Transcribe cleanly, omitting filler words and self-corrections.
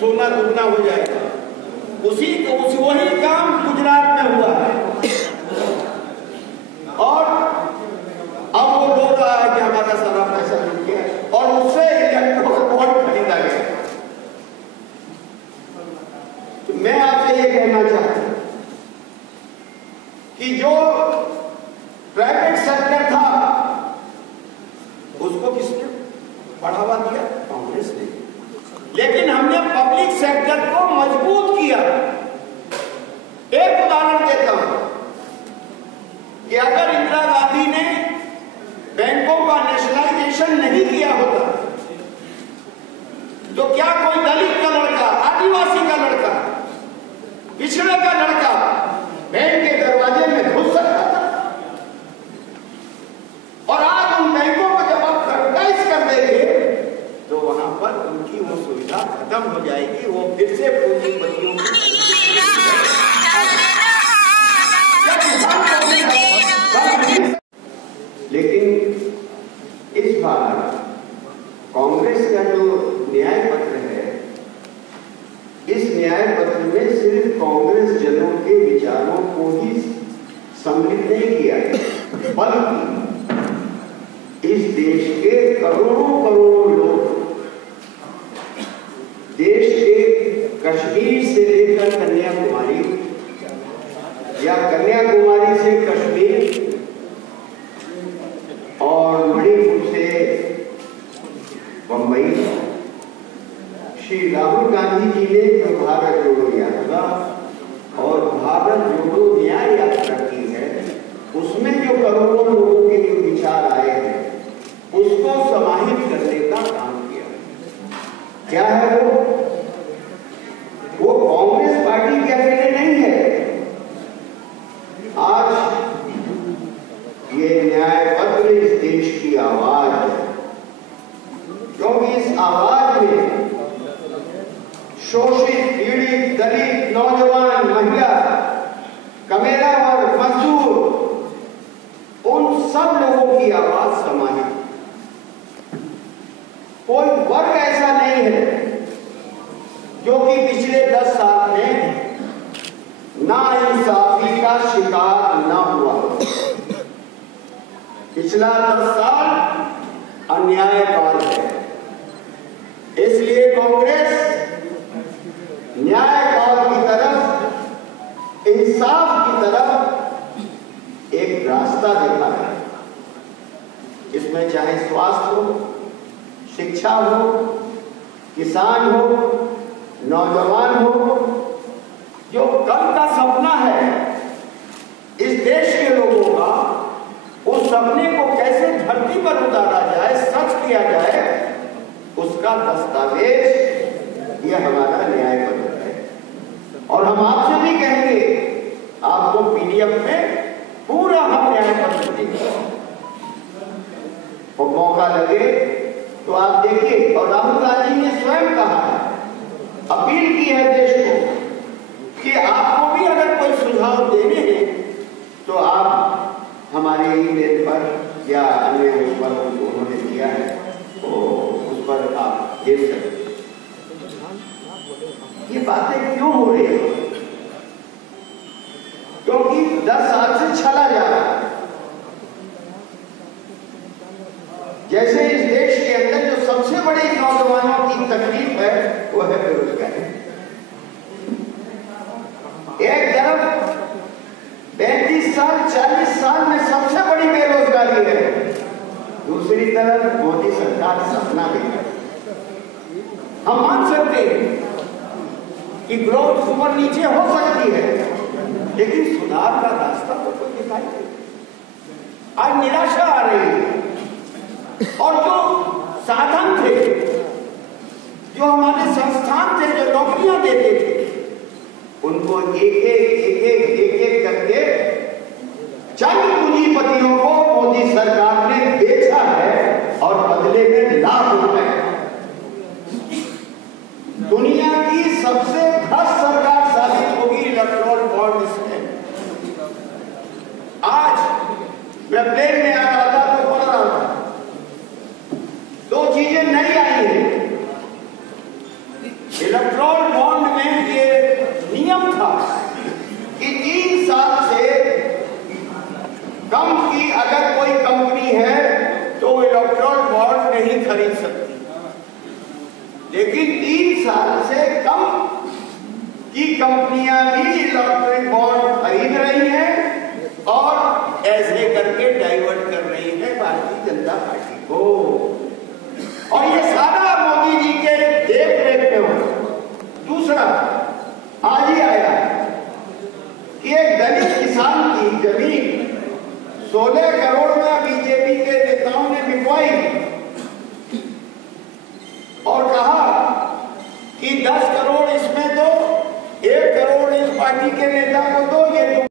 सोना दुगना हो जाएगा। वही काम गुजरात में हुआ है और अब वो बोल रहा है कि हमारा सारा पैसा लूट गया और उससे इलेक्ट्रोल बॉन्ड खरीदा गया। तो मैं आपसे ये कहना चाहता हूं कि जो प्राइवेट सेक्टर था उसको किसने बढ़ावा दिया? कांग्रेस ने। लेकिन हमने पब्लिक सेक्टर को मजबूत किया। एक उदाहरण देता हूं कि अगर इंदिरा गांधी ने बैंकों का नेशनलाइजेशन नहीं किया होता तो क्या कोई दलित का लड़का, आदिवासी का लड़का, पिछड़े का लड़का बैंक के दरवाजे में घुस सकता था? और आज उन बैंकों को जब आप प्राइवेटाइज कर देंगे तो वहां पर उनकी वो सुविधा खत्म हो जाएगी, वो फिर से पूंजीपतियों लेकिन इस बार कांग्रेस का जो न्याय पत्र है, इस न्याय पत्र में सिर्फ कांग्रेस जनों के विचारों को ही सम्मिलित नहीं किया है, बल्कि इस देश के करोड़ों करोड़ों लोग, देश के कश्मीर से लेकर कन्याकुमारी या कन्याकुमारी से कश्मीर और मणिपुर से बंबई, श्री राहुल गांधी जी ने जो भारत जोड़ो यात्रा और भारत जोड़ो न्याय यात्रा की है, उसमें जो करोड़ों लोगों के जो विचार आए हैं उसको समाहित करने का काम किया। क्या है वो कांग्रेस पार्टी के अकेले नहीं है। आज ये न्याय पत्र इस देश की आवाज है, क्योंकि इस आवाज में शोषित, पीड़ित, दलित, नौजवान, महिला, कमेरा और मजदूर, उन सब लोगों की आवाज समाहित। कोई वर्ग ऐसा नहीं है जो कि पिछले 10 साल में नाइंसाफी का शिकार न हुआ। पिछला 10 साल अन्याय काल है, इसलिए कांग्रेस न्याय काल की तरफ, इंसाफ की तरफ एक रास्ता दिखा है। इसमें चाहे स्वास्थ्य हो, शिक्षा हो, किसान हो, नौजवान हो, जो कल का सपना है इस देश के लोगों का, उस सपने को कैसे धरती पर उतारा जाए, सच किया जाए, उसका दस्तावेज यह हमारा न्याय पत्र है। और हम आपसे भी कहेंगे, आपको पीडीएफ में पूरा हम न्याय पत्र देंगे और मौका लगे तो आप देखिए। और राहुल गांधी ने स्वयं कहा है, अपील की है देश को कि आपको भी अगर कोई सुझाव देने हैं तो आप हमारे ईमेल पर या अन्य उस पर उन्होंने दिया है तो उस पर आप दे सकते। ये बातें क्यों हो रही है? क्योंकि 10 साल से छला जा रहा है। जैसे इस देश के अंदर जो सबसे बड़ी नौजवानों की तकलीफ है वो है बेरोजगारी। एक तरफ 35 साल 40 साल में सबसे बड़ी बेरोजगारी है, दूसरी तरफ मोदी सरकार सपना देखा। हम मान सकते हैं कि ग्रोथ ऊपर नीचे हो सकती है, लेकिन सुधार का रास्ता तो कोई दिखाई नहीं। आज निराशा आ रही है और जो साधन थे, जो हमारे संस्थान थे, जो नौकरियां देते थे, उनको एक एक करके चंद पूंजीपतियों को मोदी सरकार ने बेचा है और बदले में लाख रुपए। दुनिया की सबसे भ्रष्ट सरकार साबित होगी इलेक्ट्रॉल बॉन्ड से। आज मैं प्लेन में आ रहा था तो पढ़ रहा था, 2 चीजें नई आई हैं। इलेक्ट्रॉल लेकिन 3 साल से कम की कंपनियां भी इलेक्ट्रिक बॉन्ड खरीद रही हैं और ऐसे करके डाइवर्ट कर रही है भारतीय जनता पार्टी को। और ये सारा मोदी जी के देख रेख में हो। दूसरा आज ही आया कि एक दलित किसान की जमीन 16 करोड़ में बीजेपी के नेताओं ने बिकवाई।